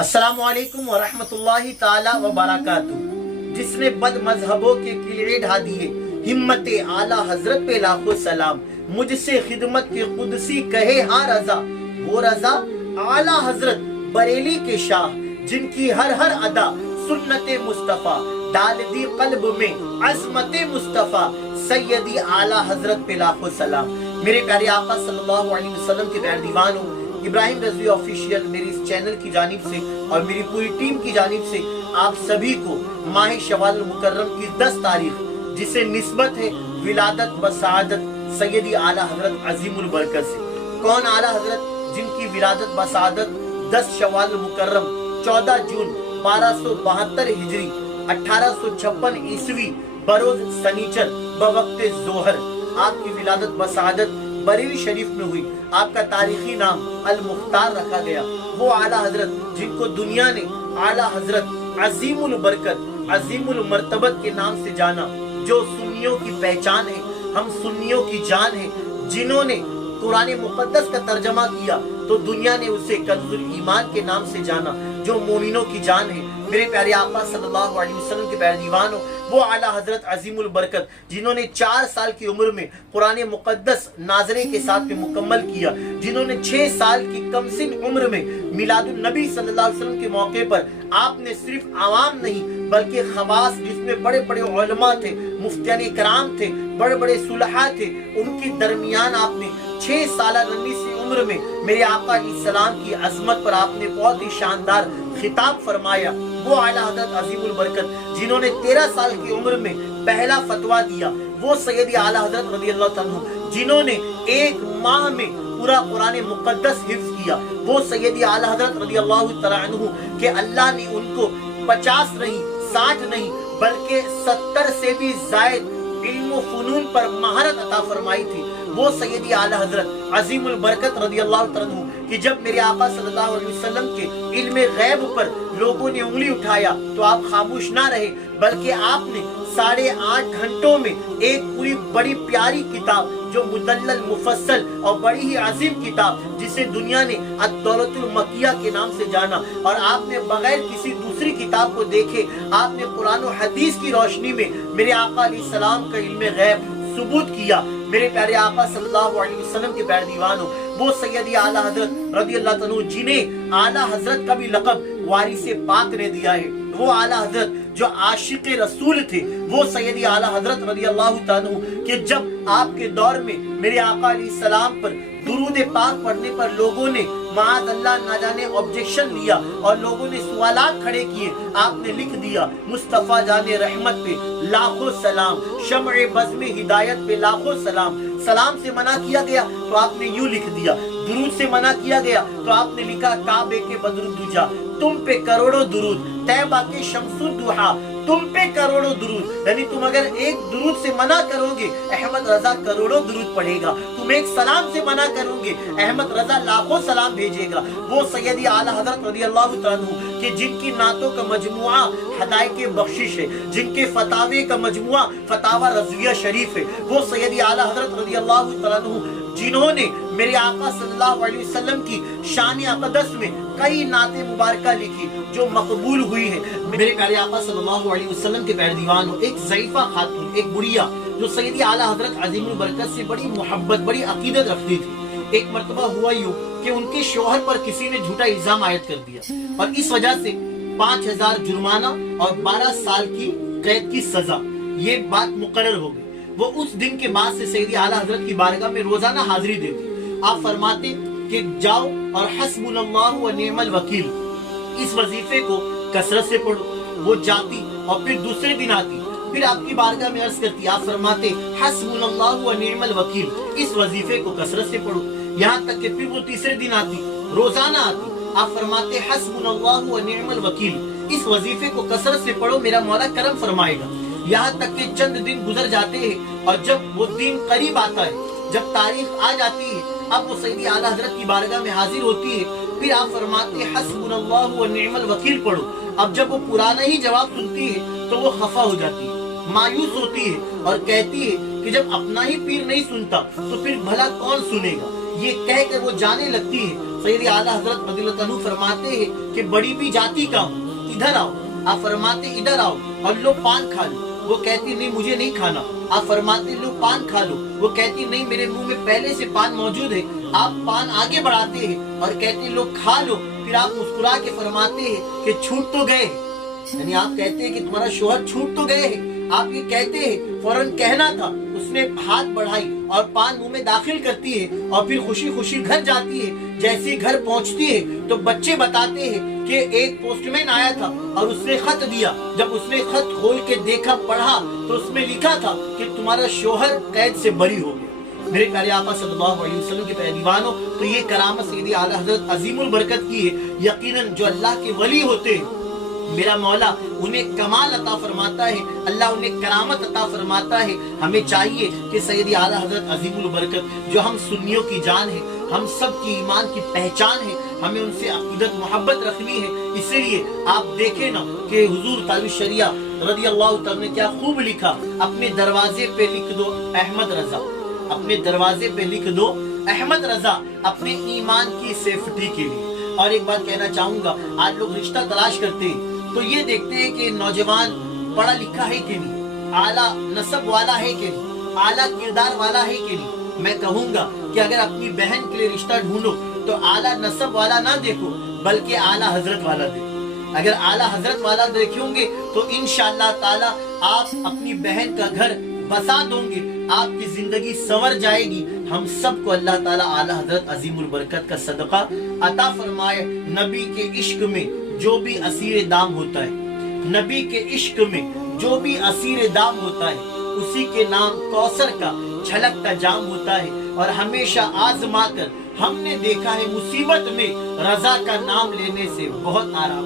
अस्सलामु अलैकुम व रहमतुल्लाहि ताला व बरकातुहू। जिसने बद मजहबों के किले ढा दिए, हिम्मत आला हजरत पे लाखों सलाम। मुझसे खिदमत के कुदसी कहे हाँ रजा, वो रजा आला हजरत बरेली के शाह, जिनकी हर हर अदा सुन्नत मुस्तफ़ा, डाल दी कल्ब में अज़मत मुस्तफ़ा। सैयदी आला हजरत पे लाखों सलाम। मेरे प्यारे आका सल्लल्लाहु अलैहि वसल्लम के प्यारे दीवानों, इब्राहिम रज़वी ऑफिशियल मेरी इस चैनल की जानिब से और मेरी पूरी टीम की जानिब से आप सभी को माह शवाल मुकर्रम की 10 तारीख, जिसे निस्बत है विलादत व सआदत सैयदी आला हजरत अजीमुल बरकत से। कौन आला हजरत जिनकी विलादत व सआदत 10 शवाल मुकर्रम 14 जून 1272 हिजरी 1856 ईस्वी बरोज सनीचर बवक्त जोहर आपकी विलादत व सआदत बरेली शरीफ में हुई। आपका तारीखी नाम अल मुख्तार रखा गया। वो आला हजरत जिनको दुनिया ने आला हजरत अजीमुल बरकत अजीमुल मर्तबत के नाम से जाना, जो सुन्नियों की पहचान है, हम सुन्नियों की जान है। जिन्होंने कुरान मुकद्दस का तर्जमा किया तो दुनिया ने उसे कंजुल ईमान के नाम से जाना, जो मोमिनों की जान है। मेरे प्यारे आका सल्लल्लाहु अलैहि वसल्लम के प्यारे दीवानों, वो आला हजरत अजीमुल बरकत जिन्होंने 4 साल की उम्र में कुरान मुकद्दस नाज़रे के साथ में मुकम्मल किया, जिन्होंने 6 साल की कमसिन उम्र में मिलादुन नबी सल्लल्लाहु अलैहि वसल्लम के मौके पर आपने सिर्फ आवाम नहीं बल्कि खवास, जिसमें बड़े बड़े उलमा थे, मुफ्तियान इकराम थे, बड़े बड़े सुलहा थे, उनके दरमियान आपने 6 साल नन्ही सी उम्र में मेरे आका अलैहिस्सलाम की अजमत पर आपने बहुत ही शानदार खिताब फरमाया। वो आला हजरत अजीमुल बरकत जिन्होंने 13 साल की उम्र में पहला फतवा दिया, वो सैयदी आला हजरत रज़ियल्लाहु अन्हु जिन्होंने 1 माह में पूरा कुरान मुकद्दस हिफ्ज किया, वो सैयदी आला हजरत रज़ियल्लाहु तआला अन्हु के अल्लाह ने उनको 50 नहीं 60 नहीं बल्कि 70 से भी ज़ायद इल्म व फुनून पर महारत अता फरमाई थी। वो सैयदी आला हजरत अजीमुल बरकत रज़ियल्लाहु तआला अन्हु कि जब मेरे आका सल्लल्लाहु अलैहि वसल्लम के इल्म गैब पर लोगों ने उंगली उठाया तो आप खामोश ना रहे, बल्कि आपने 8.5 घंटों में एक पूरी बड़ी प्यारी किताब, जो मुदल्लल मुफस्सल और बड़ी ही अजीम किताब, जिसे दुनिया ने अद-दौलतुल मक्किया के नाम से जाना, और आपने बगैर किसी दूसरी किताब को देखे आपने कुरान और हदीस की रोशनी में मेरे आका अलैहिस्सलाम का इल्म गैब सुबूत किया। मेरे प्यारे आका सल्लल्लाहु अलैहि वसल्लम के प्यारे दीवानों, वो सैयदी आला हजरत रज़ियल्लाहु अन्हु जिन्हें आला हजरत का भी लक़ब वारिसे पाक ने दिया है, वो आला हजरत जो आशिक रसूल थे, वो सैयदी आला हजरत रज़ियल्लाहु अन्हु कि जब आपके दौर में मेरे आका अलैहिस्सलाम पर दुरूद पाक पढ़ने पर लोगों ने माज़ अल्लाह ना जाने ऑब्जेक्शन लिया और लोगों ने सवालात खड़े किए, आपने लिख दिया मुस्तफ़ा जाने रहमत पे लाखों सलाम, शम्अ बज़्म हिदायत पे लाखों सलाम। सलाम से मना किया गया तो आपने यूं लिख दिया, दुरूद से मना किया गया तो आपने लिखा काबे के बदरुद्दुजा, तुम पे करोड़ों दुरूद, तैबा के शम्सुद्दुहा, तुम पे करोड़ों दुरूद। यानी तुम अगर एक दुरूद से मना करोगे, अहमद रजा करोड़ों दुरूद पढ़ेगा। तुम एक सलाम से मना करोगे, अहमद रजा लाखों सलाम भेजेगा। वो सैयदी आला हजरत रज़ियल्लाहु अन्हु कि जिनकी नातों का मजमुआ हदायके बख्शिश है, जिनके फतावे का मजमुआ फतावा रज़विया शरीफ है, वो सैयदी आला हजरत रज़ियल्लाहु अन्हु जिन्होंने मेरे आका सल्लल्लाहु अलैहि वसल्लम की शान अक़दस में कई नाते मुबारका लिखी जो मकबूल हुई है। मेरे प्यारे आका सल्लल्लाहु अलैहि वसल्लम के प्यारे दीवानों, एक ज़ईफ़ा खातून, एक बुढ़िया जो सैयदी आला हजरत अज़ीमुल बरकत से बड़ी मोहब्बत, बड़ी अकीदत रखती थी, एक मर्तबा हुआ यूं कि उनके शौहर पर किसी ने झूठा इल्जाम आयद कर दिया और इस वजह से 5000 जुर्माना और 12 साल की कैद की सजा, ये बात मुकर्रर हो गई। वो उस दिन के बाद से सैयदी आला हजरत की बारगाह में रोजाना हाजिरी देती। आप फरमाते कि जाओ और हस्बुनल्लाहु व निअमल वकील, इस वजीफे को कसरत से पढ़ो। वो जाती और फिर दूसरे दिन आती, फिर आपकी बारगाह में अर्ज करती। आप फरमाते हस्बुनल्लाहु व निअमल वकील, इस वजीफे को कसरत से पढ़ो। यहाँ तक कि फिर वो तीसरे दिन आती, रोजाना आती। आप फरमाते हस्बुनल्लाहु व निअमल वकील, इस वजीफे को कसरत से पढ़ो, मेरा मौला करम फरमाएगा। यहाँ तक कि चंद दिन गुजर जाते हैं और जब वो दिन करीब आता है, जब तारीख आ जाती है, अब वो सैयदी आला हजरत की बारगाह में हाजिर होती है। फिर आप फरमाते हस्बुनल्लाहु व निअमल वकील पढ़ो। अब जब वो पुराना ही जवाब सुनती है तो वो खफा हो जाती है, मायूस होती है और कहती है कि जब अपना ही पीर नहीं सुनता तो फिर भला कौन सुनेगा। ये कहकर वो जाने लगती है सैयदी आला हजरत रज़ियल्लाहु अन्हु फरमाते हैं कि बड़ी भी जाति का हूँ, इधर आओ। आप फरमाते इधर आओ और लो पान खा लो। वो कहती नहीं मुझे नहीं खाना। आप फरमाते लो पान खा लो। वो कहती नहीं मेरे मुंह में पहले से पान मौजूद है। आप पान आगे बढ़ाते हैं और कहते लो खा लो। फिर आप मुस्कुरा के फरमाते हैं कि छूट तो गए, यानी आप कहते हैं कि तुम्हारा शोहर छूट तो गए हैं। आप ये कहते हैं फौरन कहना था। उसने हाथ बढ़ाई और पान मुंह में दाखिल करती है और फिर खुशी खुशी घर जाती है। जैसे घर पहुंचती है तो बच्चे बताते हैं कि एक पोस्टमैन आया था और उसने खत दिया। जब उसने खत खोल के देखा, पढ़ा तो उसमें लिखा था कि तुम्हारा शोहर कैद से बरी हो गया। मेरे प्यारे आका सल्लल्लाहु अलैहि वसल्लम के प्यारे दीवानों, तो ये करामत सैयदी आला हजरत अजीमुल बरकत की है। यकीनन जो अल्लाह के वली होते हैं, मेरा मौला उन्हें कमाल अता फरमाता है, अल्लाह उन्हें करामत अता फरमाता है। हमें चाहिए कि सैयदी आला हजरत अजीमुल बरकत जो हम सुन्नियों की जान है, हम सब की ईमान की पहचान है, हमें उनसे अकीदत मोहब्बत रखनी है। इसीलिए आप देखें ना कि हुजूर ताबिश शरिया रज़ियल्लाहु तआला ने क्या खूब लिखा, अपने दरवाजे पे लिख दो अहमद रजा, अपने दरवाजे पे लिख दो अहमद रजा, अपने ईमान की सेफ्टी के लिए। और एक बात कहना चाहूंगा, आज लोग रिश्ता तलाश करते हैं तो ये देखते हैं कि नौजवान पढ़ा लिखा है कि नहीं, आला नसब वाला है कि नहीं, आला किरदार वाला है कि नहीं। मैं कहूंगा कि अगर अपनी बहन के लिए रिश्ता ढूंढो तो आला नसब वाला ना देखो, बल्कि आला हजरत वाला देखो। अगर आला हजरत वाला देखेंगे तो इंशाअल्लाह ताला आप अपनी बहन का घर बसा दोगे, आपकी जिंदगी संवर जाएगी। हम सबको अल्लाह ताला आला हजरत अजीमुल बरकत का सदका अता फरमाए। नबी के इश्क में जो भी असीर दाम होता है, नबी के इश्क में जो भी असीर दाम होता है, उसी के नाम कौसर का छलकता जाम होता है। और हमेशा आजमा कर हमने देखा है मुसीबत में रजा का नाम लेने से बहुत आराम।